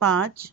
5,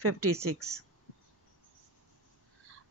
56।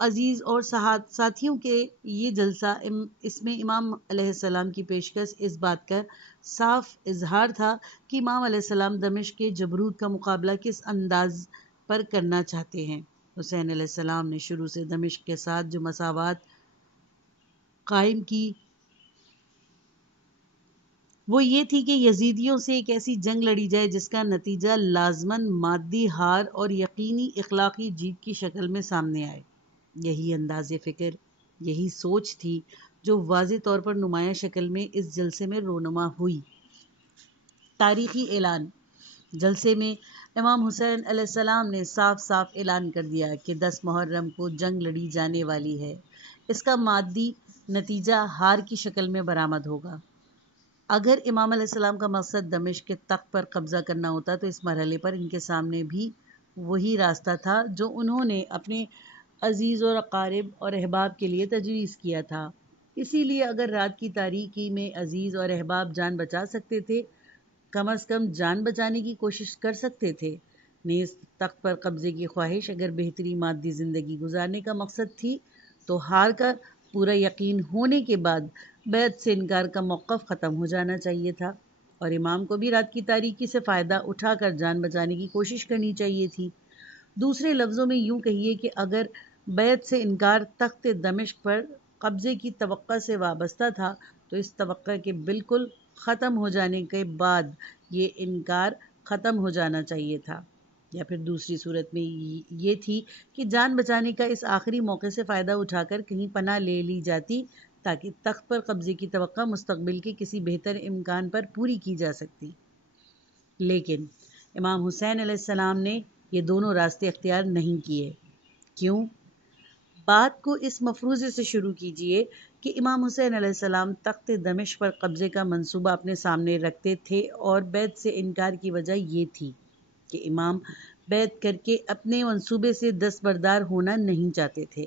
عزیز اور ساتھیوں کے یہ جلسہ اس میں امام علیہ السلام کی پیشکش اس بات کا صاف اظہار تھا کہ امام علیہ السلام دمشق کے جبروت کا مقابلہ کس انداز پر کرنا چاہتے ہیں۔ حسین علیہ السلام نے شروع سے دمشق کے ساتھ جو مساوات قائم کی وہ یہ تھی کہ یزیدیوں سے ایک ایسی جنگ لڑی جائے جس کا نتیجہ لازماً مادی ہار اور یقینی اخلاقی جیت کی شکل میں سامنے آئے۔ یہی انداز فکر، یہی سوچ تھی جو واضح طور پر نمایاں شکل میں اس جلسے میں رونما ہوئی۔ تاریخی اعلان: جلسے میں امام حسین علیہ السلام نے صاف صاف اعلان کر دیا کہ 10 محرم کو جنگ لڑی جانے والی ہے۔ اس کا مادی نتیجہ ہار کی شکل میں برآمد ہوگا۔ اگر امام علیہ السلام کا مقصد دمشق کے تخت پر قبضہ کرنا ہوتا تو اس مرحلے پر ان کے سامنے بھی وہی راستہ تھا جو انہوں نے اپنے عزیز اور اقارب اور احباب کے لیے تجویز کیا تھا۔ اسی لیے اگر رات کی تاریکی میں عزیز اور احباب جان بچا سکتے تھے، کم از کم جان بچانے کی کوشش کر سکتے تھے۔ نیز تخت پر قبضے کی خواہش اگر بہتری مادی زندگی گزارنے کا مقصد تھی تو ہار کا پورا یقین ہونے کے بعد بیعت سے انکار کا موقف ختم ہو جانا چاہیے تھا، اور امام کو بھی رات کی تاریکی سے فائدہ اٹھا کر جان بچانے کی کوشش کرنی چاہیے تھی۔ دوسرے لفظوں میں یوں کہیے کہ اگر بیعت سے انکار تخت دمشق پر قبضے کی توقع سے وابستہ تھا تو اس توقع کے بالکل ختم ہو جانے کے بعد یہ انکار ختم ہو جانا چاہیے تھا، یا پھر دوسری صورت میں یہ تھی کہ جان بچانے کا اس آخری موقع سے فائدہ اٹھا کر کہیں پناہ لے لی جاتی تاکہ تخت پر قبضے کی توقع مستقبل کے کسی بہتر امکان پر پوری کی جا سکتی۔ لیکن امام حسین علیہ السلام نے یہ دونوں راستے اختیار نہیں کیے۔ کیوں؟ بات کو اس مفروضے سے شروع کیجیے کہ امام حسین علیہ السلام تخت دمشق پر قبضے کا منصوبہ اپنے سامنے رکھتے تھے، اور بیعت سے انکار کی وجہ یہ تھی کہ امام بیعت کر کے اپنے منصوبے سے دستبردار ہونا نہیں چاہتے تھے۔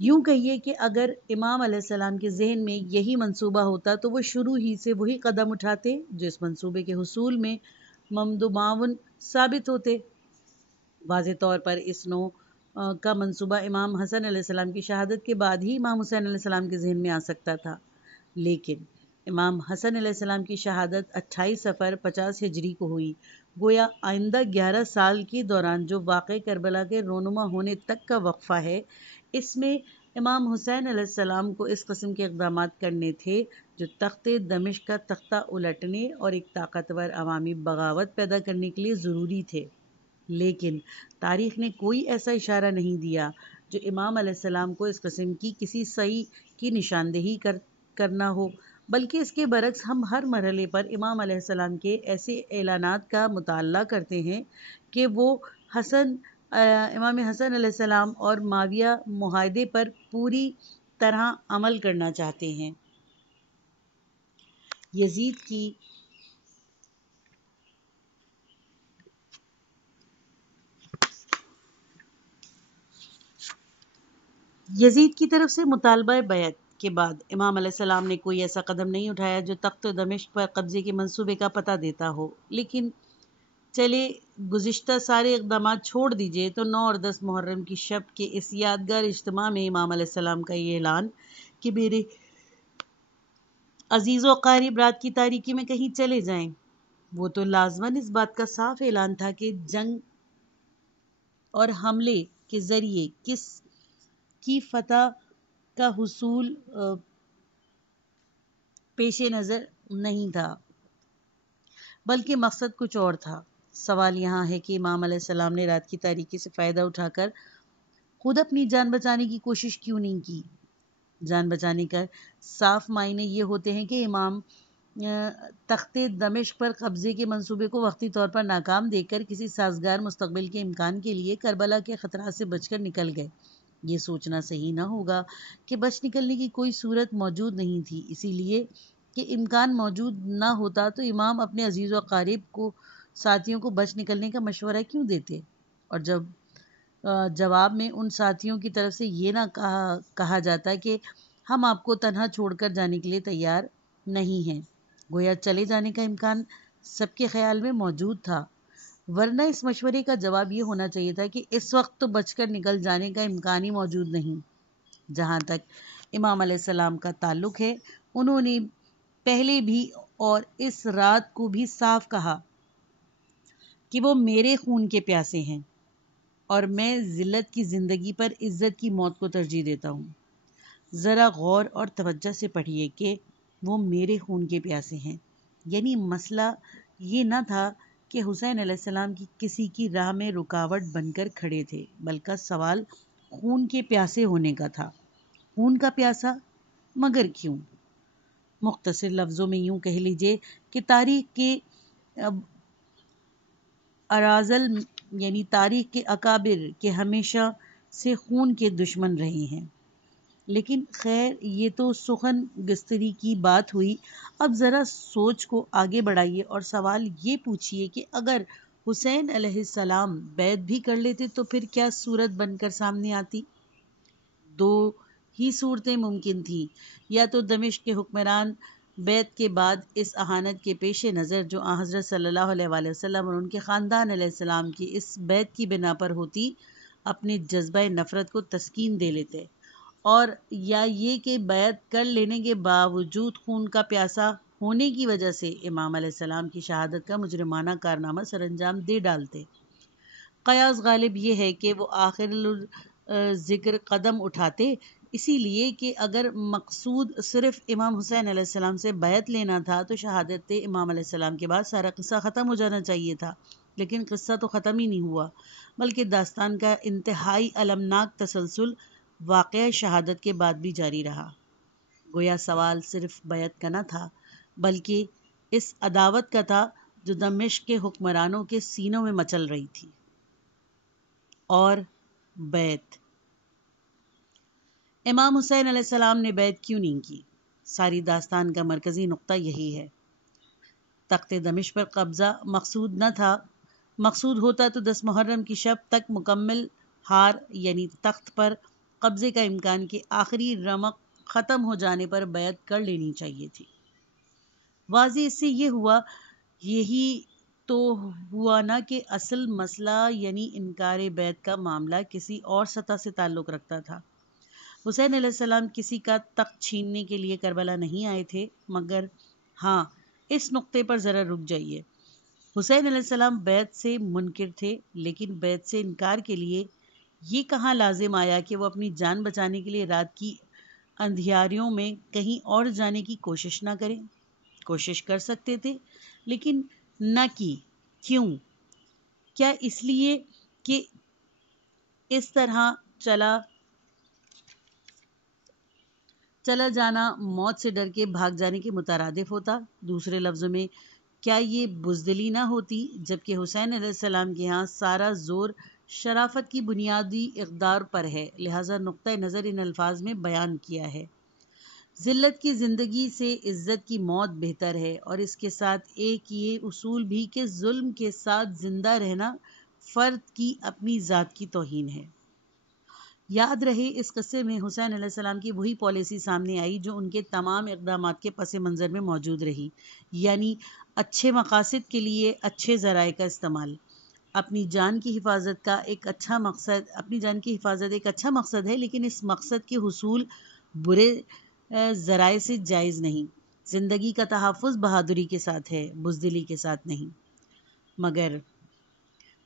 یوں کہیے کہ اگر امام علیہ السلام کے ذہن میں یہی منصوبہ ہوتا تو وہ شروع ہی سے وہی قدم اٹھاتے جو اس منصوبے کے حصول میں ممد و معاون ثابت ہوتے۔ واضح طور پر اس نوع کا منصوبہ امام حسن علیہ السلام کی شہادت کے بعد ہی امام حسین علیہ السلام کے ذہن میں آ سکتا تھا، لیکن امام حسن علیہ السلام کی شہادت 28 صفر 50 ہجری کو ہوئی۔ گویا آئندہ 11 سال کے دوران جو واقعہ کربلا کے رونما ہونے تک کا وقفہ ہے، اس میں امام حسین علیہ السلام کو اس قسم کے اقدامات کرنے تھے جو تخت دمشق کا تختہ الٹنے اور ایک طاقتور عوامی بغاوت پیدا کرنے کے لیے ضروری تھے۔ لیکن تاریخ نے کوئی ایسا اشارہ نہیں دیا جو امام علیہ السلام کو اس قسم کی کسی سعی کی نشاندہی کرنا ہو، بلکہ اس کے برعکس ہم ہر مرحلے پر امام علیہ السلام کے ایسے اعلانات کا مطالعہ کرتے ہیں کہ وہ امام حسن علیہ السلام اور معاویہ معاہدے پر پوری طرح عمل کرنا چاہتے ہیں۔ یزید کی طرف سے مطالبہ بیعت کے بعد امام علیہ السلام نے کوئی ایسا قدم نہیں اٹھایا جو تخت دمشق پر قبضے کے منصوبے کا پتہ دیتا ہو۔ لیکن چلے گزشتہ سارے اقدامات چھوڑ دیجئے تو 9 اور 10 محرم کی شب کے اس یادگار اجتماع میں امام علیہ السلام کا یہ اعلان کہ میرے عزیز و اقارب رات کی تاریکی میں کہیں چلے جائیں، وہ تو لازماً اس بات کا صاف اعلان تھا کہ جنگ اور حملے کے ذریعے کس کی فتح کا حصول پیش نظر نہیں تھا، بلکہ مقصد کچھ اور تھا۔ سوال یہاں ہے کہ امام علیہ السلام نے رات کی تاریکی سے فائدہ اٹھا کر خود اپنی جان بچانے کی کوشش کیوں نہیں کی؟ جان بچانے کا صاف معنی یہ ہوتے ہیں کہ امام تخت دمشق پر قبضے کے منصوبے کو وقتی طور پر ناکام دیکھ کر کسی سازگار مستقبل کے امکان کے لیے کربلا کے خطرات سے بچ کر نکل گئے۔ یہ سوچنا صحیح نہ ہوگا کہ بچ نکلنے کی کوئی صورت موجود نہیں تھی، اسی لیے کہ امکان موجود نہ ہوتا تو امام اپنے عزیز و اقارب کو ساتھیوں کو بچ نکلنے کا مشورہ کیوں دیتے، اور جب جواب میں ان ساتھیوں کی طرف سے یہ نہ کہا جاتا کہ ہم آپ کو تنہا چھوڑ کر جانے کے لیے تیار نہیں ہیں۔ گویا چلے جانے کا امکان سب کے خیال میں موجود تھا۔ ورنہ اس مشورے کا جواب یہ ہونا چاہیے تھا کہ اس وقت تو بچ کر نکل جانے کا امکان ہی موجود نہیں۔ جہاں تک امام علیہ السلام کا تعلق ہے، انہوں نے پہلے بھی اور اس رات کو بھی صاف کہا کہ وہ میرے خون کے پیاسے ہیں اور میں ذلت کی زندگی پر عزت کی موت کو ترجیح دیتا ہوں۔ ذرا غور اور توجہ سے پڑھیے کہ وہ میرے خون کے پیاسے ہیں، یعنی مسئلہ یہ نہ تھا کہ حسین علیہ السلام کی کسی کی راہ میں رکاوٹ بن کر کھڑے تھے، بلکہ سوال خون کے پیاسے ہونے کا تھا۔ خون کا پیاسا مگر کیوں؟ مختصر لفظوں میں یوں کہہ لیجئے کہ تاریخ کے اراذل یعنی تاریخ کے اکابر کے ہمیشہ سے خون کے دشمن رہے ہیں۔ لیکن خیر یہ تو سخن گستری کی بات ہوئی، اب ذرا سوچ کو آگے بڑھائیے اور سوال یہ پوچھیے کہ اگر حسین علیہ السلام بیعت بھی کر لیتے تو پھر کیا صورت بن کر سامنے آتی؟ دو ہی صورتیں ممکن تھیں، یا تو دمشق کے حکمران بیعت کے بعد اس اہانت کے پیش نظر جو حضرت صلی اللہ علیہ وآلہ وسلم اور ان کے خاندان علیہ السلام کی اس بیعت کی بنا پر ہوتی، اپنے جذبہ نفرت کو تسکین دے لیتے، اور یا یہ کہ بیعت کر لینے کے باوجود خون کا پیاسا ہونے کی وجہ سے امام علیہ السلام کی شہادت کا مجرمانہ کارنامہ سر انجام دے ڈالتے۔ قیاس غالب یہ ہے کہ وہ آخر ذکر قدم اٹھاتے، اسی لیے کہ اگر مقصود صرف امام حسین علیہ السلام سے بیعت لینا تھا تو شہادت امام علیہ السلام کے بعد سارا قصہ ختم ہو جانا چاہیے تھا، لیکن قصہ تو ختم ہی نہیں ہوا، بلکہ داستان کا انتہائی المناک تسلسل واقعہ شہادت کے بعد بھی جاری رہا۔ گویا سوال صرف بیعت کا نہ تھا، بلکہ اس عداوت کا تھا جو دمشق کے حکمرانوں کے سینوں میں مچل رہی تھی۔ اور بیعت، امام حسین علیہ السلام نے بیعت کیوں نہیں کی؟ ساری داستان کا مرکزی نقطہ یہی ہے۔ تخت دمشق پر قبضہ مقصود نہ تھا، مقصود ہوتا تو 10 محرم کی شب تک مکمل ہار یعنی تخت پر قبضے کا امکان کے آخری رمق ختم ہو جانے پر بیعت کر لینی چاہیے تھی۔ واضح اس سے یہ ہوا، یہی تو ہوا نا کہ اصل مسئلہ یعنی انکار بیعت کا معاملہ کسی اور سطح سے تعلق رکھتا تھا۔ حسین علیہ السلام کسی کا تخت چھیننے کے لیے کربلا نہیں آئے تھے، مگر ہاں اس نقطے پر ذرا رک جائیے۔ حسین علیہ السلام بیعت سے منکر تھے، لیکن بیعت سے انکار کے لیے یہ کہاں لازم آیا کہ وہ اپنی جان بچانے کے لیے رات کی اندھیاریوں میں کہیں اور جانے کی کوشش نہ کریں؟ کوشش کر سکتے تھے، لیکن نہ کی۔ کیوں؟ کیا اس لیے کہ اس طرح چلا جانا موت سے ڈر کے بھاگ جانے کے مترادف ہوتا؟ دوسرے لفظوں میں کیا یہ بزدلی نہ ہوتی؟ جبکہ حسین علیہ السلام کے ہاں سارا زور شرافت کی بنیادی اقدار پر ہے، لہذا نقطہ نظر ان الفاظ میں بیان کیا ہے۔ ذلت کی زندگی سے عزت کی موت بہتر ہے، اور اس کے ساتھ ایک یہ اصول بھی کہ ظلم کے ساتھ زندہ رہنا فرد کی اپنی ذات کی توہین ہے۔ یاد رہے اس قصے میں حسین علیہ السلام کی وہی پالیسی سامنے آئی جو ان کے تمام اقدامات کے پس منظر میں موجود رہی، یعنی اچھے مقاصد کے لیے اچھے ذرائع کا استعمال۔ اپنی جان کی حفاظت ایک اچھا مقصد ہے، لیکن اس مقصد کے حصول برے ذرائع سے جائز نہیں۔ زندگی کا تحفظ بہادری کے ساتھ ہے، بزدلی کے ساتھ نہیں۔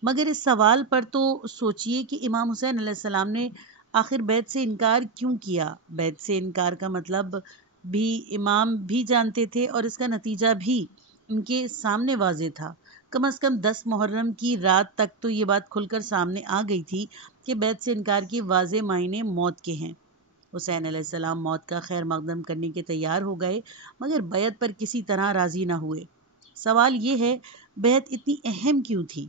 مگر اس سوال پر تو سوچئے کہ امام حسین علیہ السلام نے آخر بیعت سے انکار کیوں کیا؟ بیعت سے انکار کا مطلب بھی امام بھی جانتے تھے اور اس کا نتیجہ بھی ان کے سامنے واضح تھا۔ کم از کم 10 محرم کی رات تک تو یہ بات کھل کر سامنے آ گئی تھی کہ بیعت سے انکار کے واضح معنی موت کے ہیں۔ حسین علیہ السلام موت کا خیر مقدم کرنے کے تیار ہو گئے، مگر بیعت پر کسی طرح راضی نہ ہوئے۔ سوال یہ ہے، بیعت اتنی اہم کیوں تھی؟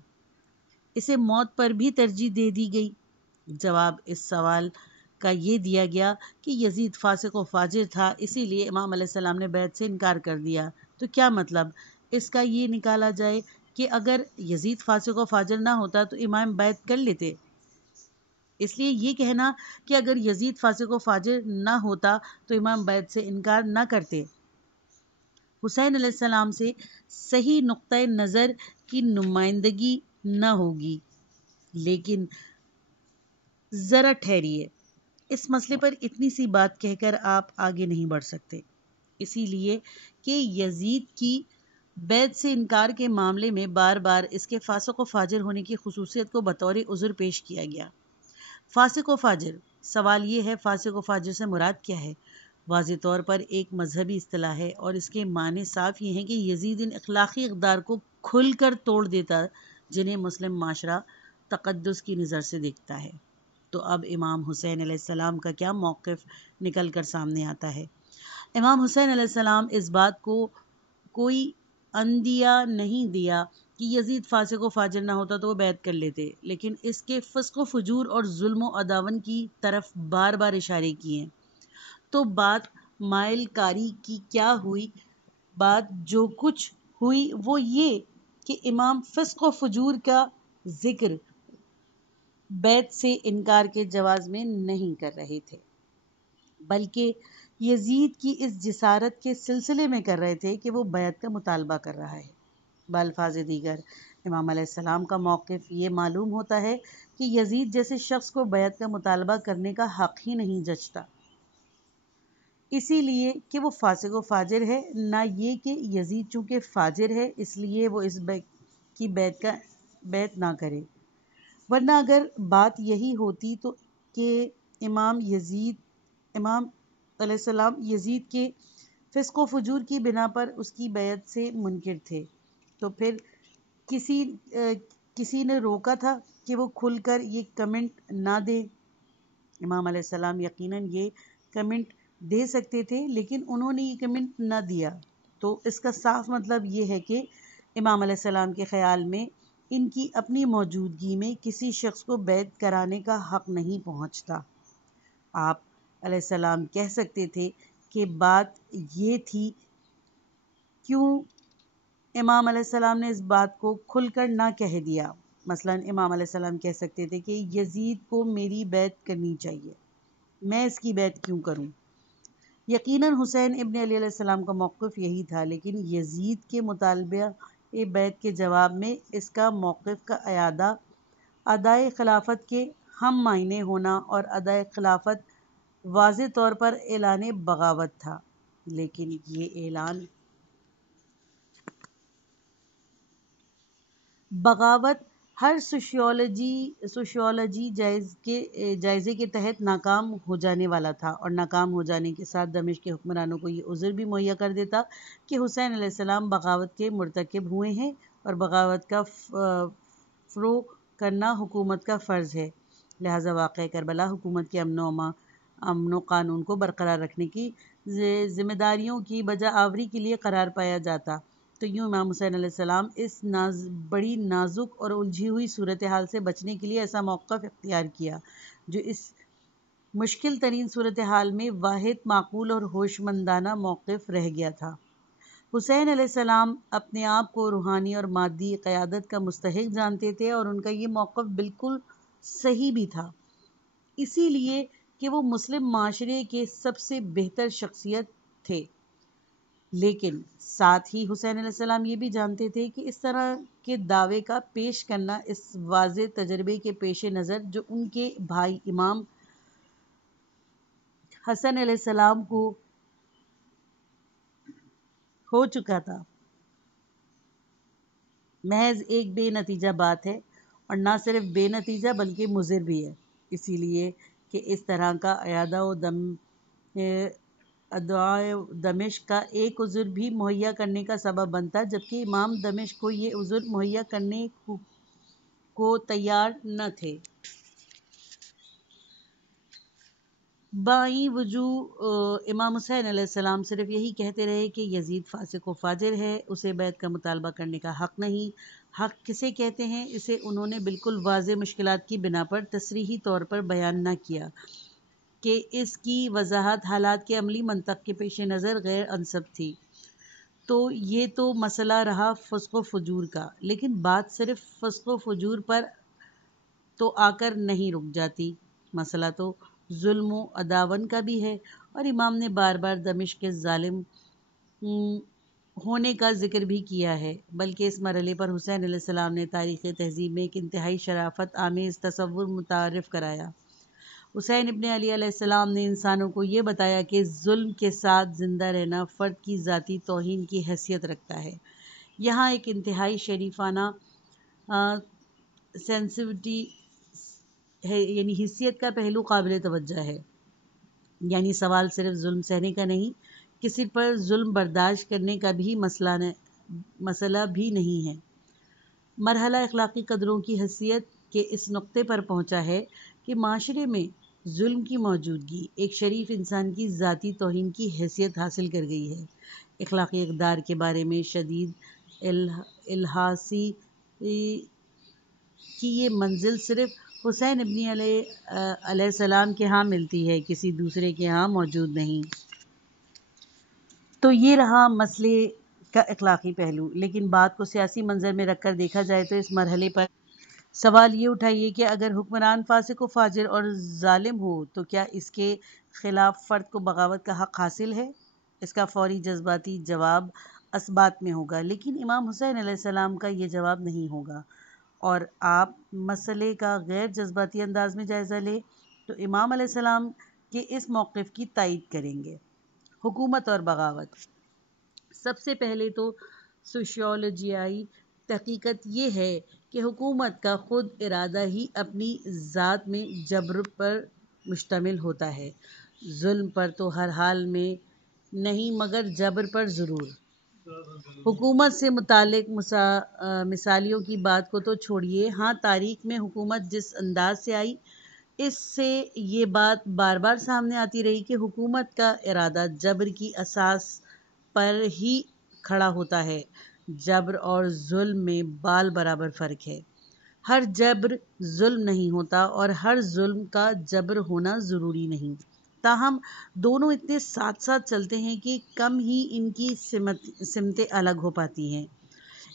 اسے موت پر بھی ترجیح دے دی گئی۔ جواب اس سوال کا یہ دیا گیا کہ یزید فاسق و فاجر تھا، اسی لیے امام علیہ السلام نے بیعت سے انکار کر دیا۔ تو کیا مطلب اس کا یہ نکالا جائے کہ اگر یزید فاسق و فاجر نہ ہوتا تو امام بیعت کر لیتے؟ اس لیے یہ کہنا کہ اگر یزید فاسق و فاجر نہ ہوتا تو امام بیعت سے انکار نہ کرتے، حسین علیہ السلام سے صحیح نقطۂ نظر کی نمائندگی نہ ہوگی، لیکن ذرا ٹھہریے، اس مسئلے پر اتنی سی بات کہہ کر آپ آگے نہیں بڑھ سکتے، اسی لیے کہ یزید کی بیعت سے انکار کے معاملے میں بار بار اس کے فاسق و فاجر ہونے کی خصوصیت کو بطور عذر پیش کیا گیا۔ فاسق و فاجر، سوال یہ ہے فاسق و فاجر سے مراد کیا ہے؟ واضح طور پر ایک مذہبی اصطلاح ہے اور اس کے معنی صاف یہ ہیں کہ یزید ان اخلاقی اقدار کو کھل کر توڑ دیتا جنہیں مسلم معاشرہ تقدس کی نظر سے دیکھتا ہے۔ تو اب امام حسین علیہ السلام کا کیا موقف نکل کر سامنے آتا ہے؟ امام حسین علیہ السلام اس بات کو کوئی اندیہ نہیں دیا کہ یزید فاسق و فاجر نہ ہوتا تو وہ بیعت کر لیتے، لیکن اس کے فسق و فجور اور ظلم و عداون کی طرف بار بار اشارے کیے۔ تو بات مائل کاری کی کیا ہوئی؟ بات جو کچھ ہوئی وہ یہ کہ امام فسق و فجور کا ذکر بیعت سے انکار کے جواز میں نہیں کر رہے تھے، بلکہ یزید کی اس جسارت کے سلسلے میں کر رہے تھے کہ وہ بیعت کا مطالبہ کر رہا ہے۔ بالفاظ دیگر امام علیہ السلام کا موقف یہ معلوم ہوتا ہے کہ یزید جیسے شخص کو بیعت کا مطالبہ کرنے کا حق ہی نہیں جچتا، اسی لیے کہ وہ فاسق و فاجر ہے، نہ یہ کہ یزید چونکہ فاجر ہے اس لیے وہ اس کی بیعت نہ کرے۔ ورنہ اگر بات یہی ہوتی تو کہ امام علیہ السلام یزید کے فسق و فجور کی بنا پر اس کی بیعت سے منکر تھے، تو پھر کسی نے روکا تھا کہ وہ کھل کر یہ کمنٹ نہ دے؟ امام علیہ السلام یقیناً یہ کمنٹ دے سکتے تھے، لیکن انہوں نے یہ کمنٹ نہ دیا، تو اس کا صاف مطلب یہ ہے کہ امام علیہ السلام کے خیال میں ان کی اپنی موجودگی میں کسی شخص کو بیعت کرانے کا حق نہیں پہنچتا۔ آپ علیہ السلام کہہ سکتے تھے کہ بات یہ تھی، کیوں امام علیہ السلام نے اس بات کو کھل کر نہ کہہ دیا؟ مثلا امام علیہ السلام کہہ سکتے تھے کہ یزید کو میری بیعت کرنی چاہیے، میں اس کی بیعت کیوں کروں؟ یقیناً حسین ابن علی علیہ السلام کا موقف یہی تھا، لیکن یزید کے مطالبہ بیعت کے جواب میں اس کا موقف کا ادائے خلافت کے ہم معنی ہونا اور ادائے خلافت واضح طور پر اعلان بغاوت تھا۔ لیکن یہ اعلان بغاوت ہر سوشیولوجی جائزے کے تحت ناکام ہو جانے والا تھا، اور ناکام ہو جانے کے ساتھ دمشق کے حکمرانوں کو یہ عذر بھی مہیا کر دیتا کہ حسین علیہ السلام بغاوت کے مرتکب ہوئے ہیں اور بغاوت کا فروغ کرنا حکومت کا فرض ہے، لہذا واقعہ کربلا حکومت کے امن و قانون کو برقرار رکھنے کی ذمہ داریوں کی بجا آوری کے لیے قرار پایا جاتا۔ تو یوں امام حسین علیہ السلام اس بڑی نازک اور الجھی ہوئی صورتحال سے بچنے کے لیے ایسا موقف اختیار کیا جو اس مشکل ترین صورتحال میں واحد معقول اور ہوش مندانہ موقف رہ گیا تھا۔ حسین علیہ السلام اپنے آپ کو روحانی اور مادی قیادت کا مستحق جانتے تھے، اور ان کا یہ موقف بالکل صحیح بھی تھا، اسی لیے کہ وہ مسلم معاشرے کے سب سے بہتر شخصیت تھے۔ لیکن ساتھ ہی حسین علیہ السلام یہ بھی جانتے تھے کہ اس طرح کے دعوے کا پیش کرنا اس واضح تجربے کے پیش نظر جو ان کے بھائی امام حسن علیہ السلام کو ہو چکا تھا، محض ایک بے نتیجہ بات ہے، اور نہ صرف بے نتیجہ بلکہ مضر بھی ہے، اسی لیے کہ اس طرح کا ادعائے دمشق کا ایک عذر بھی مہیا کرنے کا سبب بنتا، جبکہ امام دمشق کو یہ عذر مہیا کرنے کو تیار نہ تھے۔ بائیں وجوہ امام حسین علیہ السلام صرف یہی کہتے رہے کہ یزید فاسق و فاجر ہے، اسے بیعت کا مطالبہ کرنے کا حق نہیں۔ حق کسے کہتے ہیں، اسے انہوں نے بالکل واضح مشکلات کی بنا پر تصریحی طور پر بیان نہ کیا کہ اس کی وضاحت حالات کے عملی منطق کے پیش نظر غیر انسب تھی۔ تو یہ تو مسئلہ رہا فسق و فجور کا، لیکن بات صرف فسق و فجور پر تو آ کر نہیں رک جاتی، مسئلہ تو ظلم و عداون کا بھی ہے، اور امام نے بار بار دمشق کے ظالم ہونے کا ذکر بھی کیا ہے، بلکہ اس مرحلے پر حسین علیہ السلام نے تاریخ تہذیب میں ایک انتہائی شرافت آمیز تصور متعارف کرایا۔ حسین ابن علی علیہ السلام نے انسانوں کو یہ بتایا کہ ظلم کے ساتھ زندہ رہنا فرد کی ذاتی توہین کی حیثیت رکھتا ہے۔ یہاں ایک انتہائی شریفانہ سینسیٹیوٹی ہے، یعنی حیثیت کا پہلو قابل توجہ ہے۔ یعنی سوال صرف ظلم سہنے کا نہیں، کسی پر ظلم برداشت کرنے کا بھی مسئلہ بھی نہیں ہے۔ مرحلہ اخلاقی قدروں کی حیثیت کے اس نقطے پر پہنچا ہے کہ معاشرے میں ظلم کی موجودگی ایک شریف انسان کی ذاتی توہین کی حیثیت حاصل کر گئی ہے۔ اخلاقی اقدار کے بارے میں شدید الحاصی کی یہ منزل صرف حسین ابن علیہ السلام کے ہاں ملتی ہے، کسی دوسرے کے ہاں موجود نہیں۔ تو یہ رہا مسئلے کا اخلاقی پہلو، لیکن بات کو سیاسی منظر میں رکھ کر دیکھا جائے تو اس مرحلے پر سوال یہ اٹھائیے کہ اگر حکمران فاسق و فاجر اور ظالم ہو تو کیا اس کے خلاف فرد کو بغاوت کا حق حاصل ہے؟ اس کا فوری جذباتی جواب اثبات میں ہوگا، لیکن امام حسین علیہ السلام کا یہ جواب نہیں ہوگا۔ اور آپ مسئلے کا غیر جذباتی انداز میں جائزہ لیں تو امام علیہ السلام کے اس موقف کی تائید کریں گے۔ حکومت اور بغاوت۔ سب سے پہلے تو سوشیولوجیائی تحقیقت یہ ہے کہ حکومت کا خود ارادہ ہی اپنی ذات میں جبر پر مشتمل ہوتا ہے۔ ظلم پر تو ہر حال میں نہیں مگر جبر پر ضرور۔ حکومت سے متعلق مثالیوں کی بات کو تو چھوڑیے، ہاں تاریخ میں حکومت جس انداز سے آئی اس سے یہ بات بار بار سامنے آتی رہی کہ حکومت کا ارادہ جبر کی اساس پر ہی کھڑا ہوتا ہے۔ جبر اور ظلم میں بال برابر فرق ہے۔ ہر جبر ظلم نہیں ہوتا اور ہر ظلم کا جبر ہونا ضروری نہیں، تاہم دونوں اتنے ساتھ ساتھ چلتے ہیں کہ کم ہی ان کی سمتیں الگ ہو پاتی ہیں۔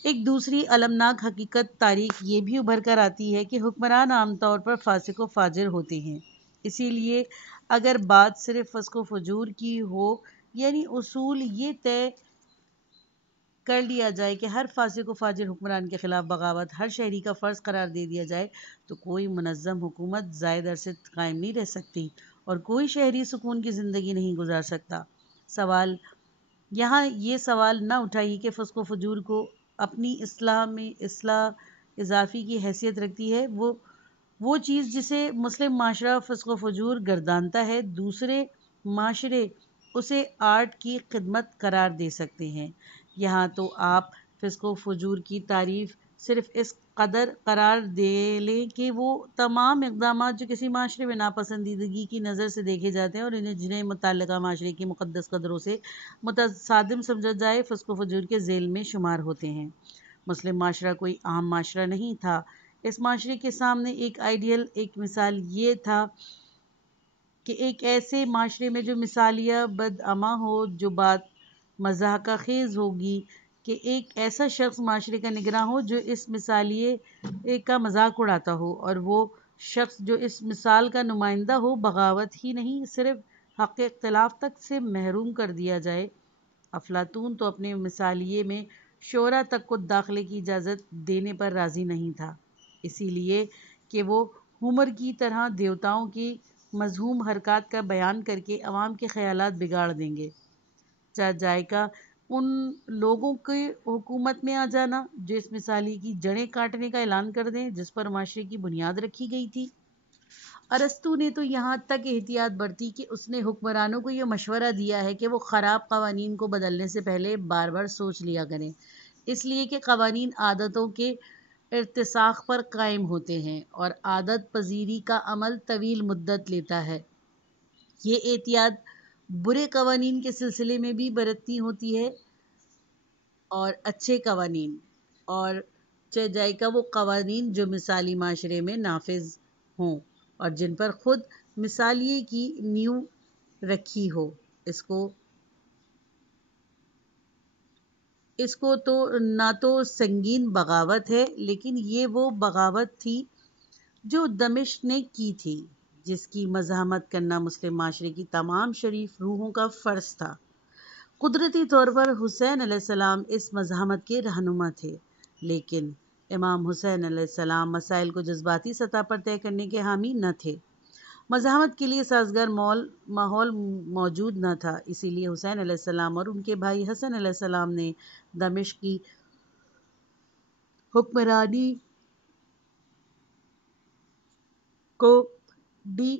ایک دوسری المناک حقیقت تاریخ یہ بھی ابھر کر آتی ہے کہ حکمران عام طور پر فاسق و فاجر ہوتے ہیں۔ اسی لیے اگر بات صرف فسق و فجور کی ہو، یعنی اصول یہ طے کر لیا جائے کہ ہر فاسق و فاجر حکمران کے خلاف بغاوت ہر شہری کا فرض قرار دے دیا جائے تو کوئی منظم حکومت زائد عرصے قائم نہیں رہ سکتی اور کوئی شہری سکون کی زندگی نہیں گزار سکتا۔ یہاں یہ سوال نہ اٹھائیے کہ فسق و فجور کو اپنی اصلاح میں اصلاح اضافی کی حیثیت رکھتی ہے۔ وہ چیز جسے مسلم معاشرہ فسق و فجور گردانتا ہے، دوسرے معاشرے اسے آرٹ کی خدمت قرار دے سکتے ہیں۔ یہاں تو آپ فسق و فجور کی تعریف صرف اس قدر قرار دے لیں کہ وہ تمام اقدامات جو کسی معاشرے میں ناپسندیدگی کی نظر سے دیکھے جاتے ہیں اور جنہیں متعلقہ معاشرے کی مقدس قدروں سے متصادم سمجھا جائے، فسق و فجور کے ذیل میں شمار ہوتے ہیں۔ مسلم معاشرہ کوئی عام معاشرہ نہیں تھا۔ اس معاشرے کے سامنے ایک آئیڈیل، ایک مثال یہ تھا کہ ایک ایسے معاشرے میں جو مثالیہ بدعماں ہو، جو بات مضحکہ خیز ہوگی کہ ایک ایسا شخص معاشرے کا نگراں ہو جو اس مثالیے کا مذاق اڑاتا ہو، اور وہ شخص جو اس مثال کا نمائندہ ہو بغاوت ہی نہیں صرف حق اختلاف تک سے محروم کر دیا جائے۔ افلاطون تو اپنے مثالیے میں شعراء تک کو داخلے کی اجازت دینے پر راضی نہیں تھا، اسی لیے کہ وہ ہومر کی طرح دیوتاؤں کی مذموم حرکات کا بیان کر کے عوام کے خیالات بگاڑ دیں گے۔ جائے کا ان لوگوں کے حکومت میں آ جانا جو اس مثالیے کی جڑیں کاٹنے کا اعلان کر دیں جس پر معاشرے کی بنیاد رکھی گئی تھی۔ ارسطو نے تو یہاں تک احتیاط برتی کہ اس نے حکمرانوں کو یہ مشورہ دیا ہے کہ وہ خراب قوانین کو بدلنے سے پہلے بار بار سوچ لیا کریں، اس لیے کہ قوانین عادتوں کے ارتساخ پر قائم ہوتے ہیں اور عادت پذیری کا عمل طویل مدت لیتا ہے۔ یہ احتیاط برے قوانین کے سلسلے میں بھی برتنی ہوتی ہے اور اچھے قوانین، اور جائے کا وہ قوانین جو مثالی معاشرے میں نافذ ہوں اور جن پر خود مثالیے کی نیو رکھی ہو۔ اس کو تو نہ تو سنگین بغاوت ہے، لیکن یہ وہ بغاوت تھی جو دمشق نے کی تھی، جس کی مزاحمت کرنا مسلم معاشرے کی تمام شریف روحوں کا فرض تھا۔ قدرتی طور پر حسین علیہ السلام اس مزاحمت کے رہنما تھے، لیکن امام حسین علیہ السلام مسائل کو جذباتی سطح پر طے کرنے کے حامی نہ تھے۔ مزاحمت کے لیے سازگار ماحول موجود نہ تھا، اسی لیے حسین علیہ السلام اور ان کے بھائی حسن علیہ السلام نے دمشق کی حکمرانی کو ڈی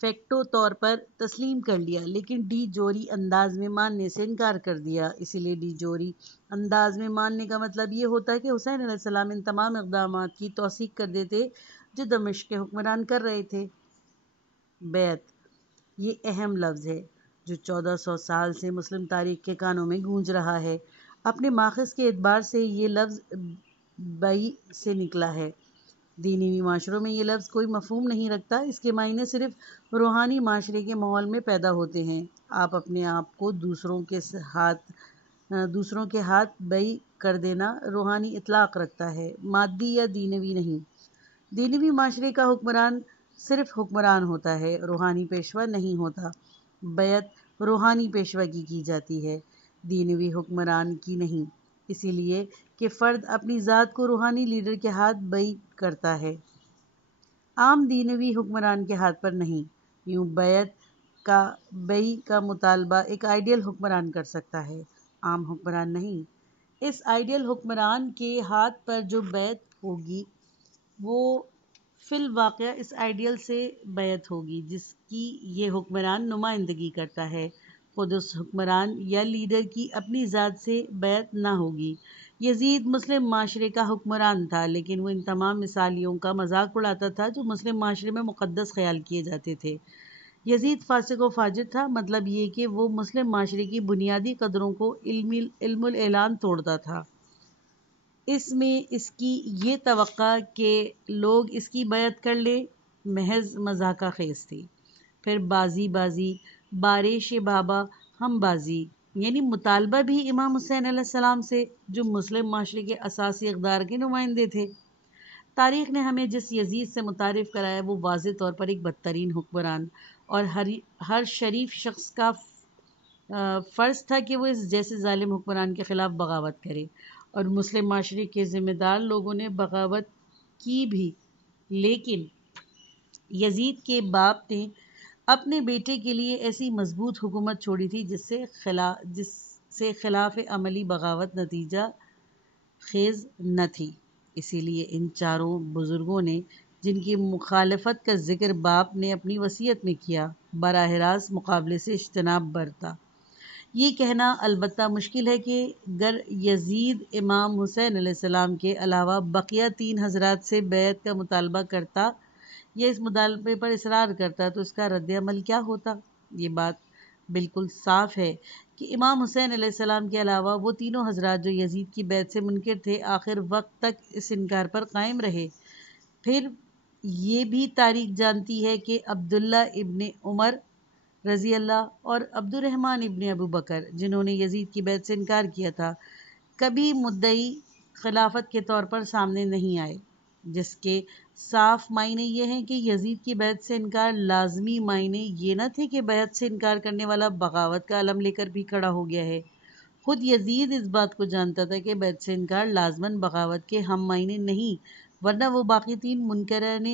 فیکٹو طور پر تسلیم کر لیا، لیکن ڈی جوری انداز میں ماننے سے انکار کر دیا۔ اسی لیے ڈی جوری انداز میں ماننے کا مطلب یہ ہوتا ہے کہ حسین علیہ السلام ان تمام اقدامات کی توثیق کر دیتے جو دمشق کے حکمران کر رہے تھے۔ بیعت، یہ اہم لفظ ہے جو 1400 سال سے مسلم تاریخ کے کانوں میں گونج رہا ہے۔ اپنے ماخذ کے اعتبار سے یہ لفظ بیع سے نکلا ہے۔ دینی معاشروں میں یہ لفظ کوئی مفہوم نہیں رکھتا، اس کے معنی صرف روحانی معاشرے کے ماحول میں پیدا ہوتے ہیں۔ آپ اپنے آپ کو دوسروں کے ہاتھ بیع کر دینا روحانی اطلاق رکھتا ہے، مادی یا دینوی نہیں۔ دینوی معاشرے کا حکمران صرف حکمران ہوتا ہے، روحانی پیشوا نہیں ہوتا۔ بیعت روحانی پیشوا کی جاتی ہے، دینوی حکمران کی نہیں، اسی لیے کہ فرد اپنی ذات کو روحانی لیڈر کے ہاتھ بیع کرتا ہے، عام دینوی حکمران کے ہاتھ پر نہیں۔ یوں بیع کا مطالبہ ایک آئیڈیل حکمران کر سکتا ہے، عام حکمران نہیں۔ اس آئیڈیل حکمران کے ہاتھ پر جو بیعت ہوگی وہ فی الواقع اس آئیڈیل سے بیعت ہوگی جس کی یہ حکمران نمائندگی کرتا ہے، خود اس حکمران یا لیڈر کی اپنی ذات سے بیعت نہ ہوگی۔ یزید مسلم معاشرے کا حکمران تھا، لیکن وہ ان تمام مثالیوں کا مذاق اڑاتا تھا جو مسلم معاشرے میں مقدس خیال کیے جاتے تھے۔ یزید فاسق و فاجر تھا، مطلب یہ کہ وہ مسلم معاشرے کی بنیادی قدروں کو علم الاعلان توڑتا تھا۔ اس میں اس کی یہ توقع کہ لوگ اس کی بیعت کر لیں محض مضحکہ خیز تھی۔ پھر بازی بارش بابا ہم بازی، یعنی مطالبہ بھی امام حسین علیہ السلام سے جو مسلم معاشرے کے اساسی اقدار کے نمائندے تھے۔ تاریخ نے ہمیں جس یزید سے متعارف کرایا وہ واضح طور پر ایک بدترین حکمران اور ہر شریف شخص کا فرض تھا کہ وہ اس جیسے ظالم حکمران کے خلاف بغاوت کرے، اور مسلم معاشرے کے ذمہ دار لوگوں نے بغاوت کی بھی، لیکن یزید کے باپ نے اپنے بیٹے کے لیے ایسی مضبوط حکومت چھوڑی تھی جس سے خلاف عملی بغاوت نتیجہ خیز نہ تھی۔ اسی لیے ان چاروں بزرگوں نے جن کی مخالفت کا ذکر باپ نے اپنی وصیت میں کیا، براہ راست مقابلے سے اجتناب برتا۔ یہ کہنا البتہ مشکل ہے کہ گر یزید امام حسین علیہ السلام کے علاوہ بقیہ 3 حضرات سے بیعت کا مطالبہ کرتا یا اس مطالبے پر اصرار کرتا تو اس کا رد عمل کیا ہوتا۔ یہ بات بالکل صاف ہے کہ امام حسین علیہ السلام کے علاوہ وہ تینوں حضرات جو یزید کی بیعت سے منکر تھے آخر وقت تک اس انکار پر قائم رہے۔ پھر یہ بھی تاریخ جانتی ہے کہ عبداللہ ابن عمر رضی اللہ اور عبد الرحمن ابن ابو بکر جنہوں نے یزید کی بیعت سے انکار کیا تھا کبھی مدعی خلافت کے طور پر سامنے نہیں آئے، جس کے صاف معنی یہ ہیں کہ یزید کی بیعت سے انکار لازمی معنی یہ نہ تھے کہ بیعت سے انکار کرنے والا بغاوت کا علم لے کر بھی کھڑا ہو گیا ہے۔ خود یزید اس بات کو جانتا تھا کہ بیعت سے انکار لازماً بغاوت کے ہم معنی نہیں، ورنہ وہ باقی 3 منکرین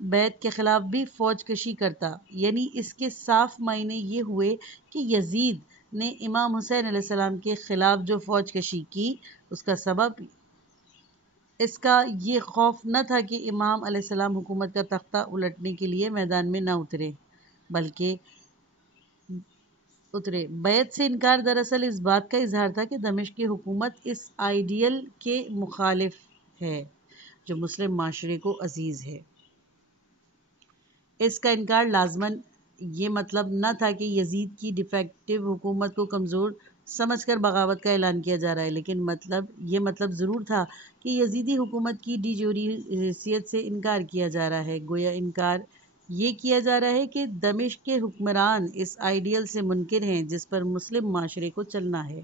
بیعت کے خلاف بھی فوج کشی کرتا۔ یعنی اس کے صاف معنی یہ ہوئے کہ یزید نے امام حسین علیہ السلام کے خلاف جو فوج کشی کی اس کا سبب اس کا یہ خوف نہ تھا کہ امام علیہ السلام حکومت کا تختہ الٹنے کے لیے میدان میں نہ اترے، بلکہ بیعت سے انکار دراصل اس بات کا اظہار تھا کہ دمشق کی حکومت اس آئیڈیل کے مخالف ہے جو مسلم معاشرے کو عزیز ہے۔ اس کا انکار لازماً یہ مطلب نہ تھا کہ یزید کی ڈیفیکٹو حکومت کو کمزور سمجھ کر بغاوت کا اعلان کیا جا رہا ہے، لیکن یہ مطلب ضرور تھا کہ یزیدی حکومت کی ڈی جوری حیثیت سے انکار کیا جا رہا ہے، گویا انکار یہ کیا جا رہا ہے کہ دمشق کے حکمران اس آئیڈیل سے منکر ہیں جس پر مسلم معاشرے کو چلنا ہے۔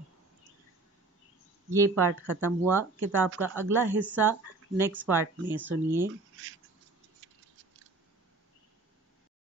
یہ پارٹ ختم ہوا۔ کتاب کا اگلا حصہ نیکسٹ پارٹ میں سنیے۔